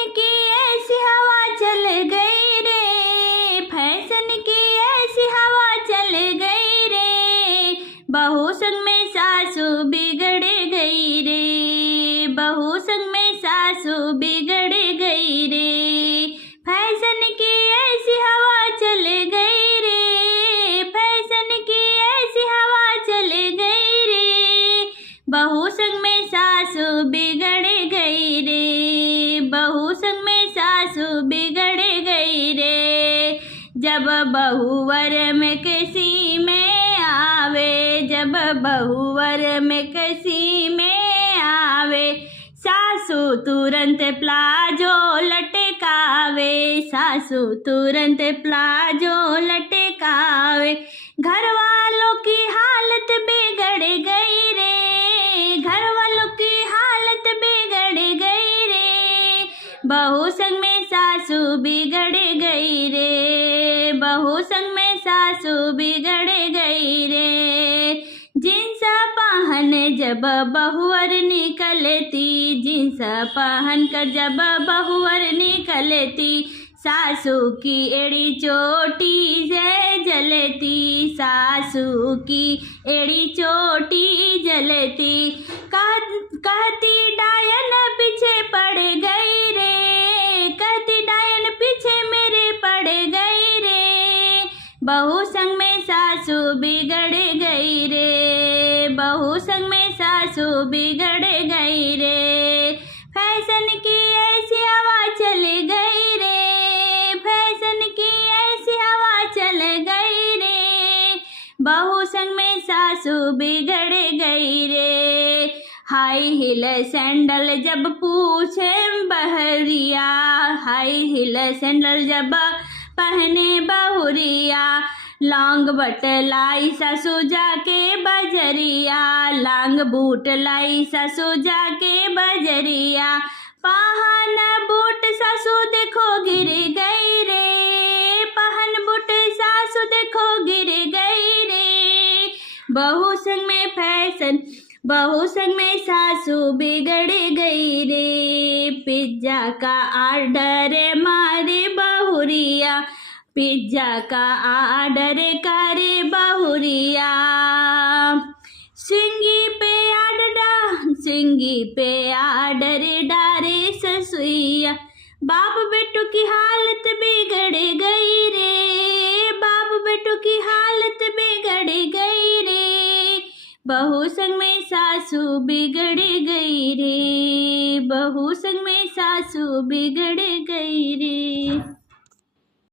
Fashion की ऐसी हवा चल गई रे, फैशन की ऐसी हवा चल गई रे, बहू संग में सासू बिगड़ गई रे, बहू संग में सासू बिगड़ गई रे। फैशन की ऐसी हवा चल गई रे, फैशन की ऐसी हवा चल गई रे, बहू संग में सासू बिगड़ गई रे, बहू संग में सासू बिगड़ गई रे। जब बहुवर में किसी में आवे, जब बहुवर में किसी में आवे, सासू तुरंत प्लाजो लटकावे, सासू तुरंत प्लाजो लटकावे। घर वालों की हालत बिगड़ गई रे, घर वालों की हालत बिगड़ गई रे, बहू संग में सासू बिगड़ गई रे, बहू संग में सासू बिगड़ गई रे। जींस पहन जब बहुवर निकलती, जींस पहन कर जब बहुवर निकलती, सासू की एड़ी चोटी से जलती, सासू की एड़ी चोटी जलती। कहती डायन पीछे पड़ गई रे, कहती डायन पीछे मेरे पड़ गई रे, बहू संग में सासू बिगड़ गई रे, बहू संग में सासू बिगड़ गई रे। फैशन की ऐसी हवा चल गई रे, फैशन की ऐसी हवा चल गई रे, बहू संग में सासू बिगड़ गई रे। हाई हिल सैंडल जब पूछे बहरिया, हाई हिल सैंडल जब पहने बहुरिया, लॉन्ग बट लाई सासू जाके बजरिया, लॉन्ग बूट लाई सासू जाके बजरिया, पहन बूट सासू देखो गिर गई रे, पहन बूट सासू देखो गिर गई रे, बहू संग में फैशन, बहू संग में सासू बिगड़ गई रे। पिज्जा का ऑर्डर मारे बहुरिया, पिज्जा का ऑर्डर करे बहुरिया, स्विंगी पे ऑर्डर, स्विंगी पे ऑर्डर डारे ससुइया, बाप बेटू की हालत बिगड़ गई रे, बाप बेटू की हालत बिगड़ गई रे, बहू संग में सासू बिगड़ गई रे, बहू संग में सासू बिगड़ गई रे।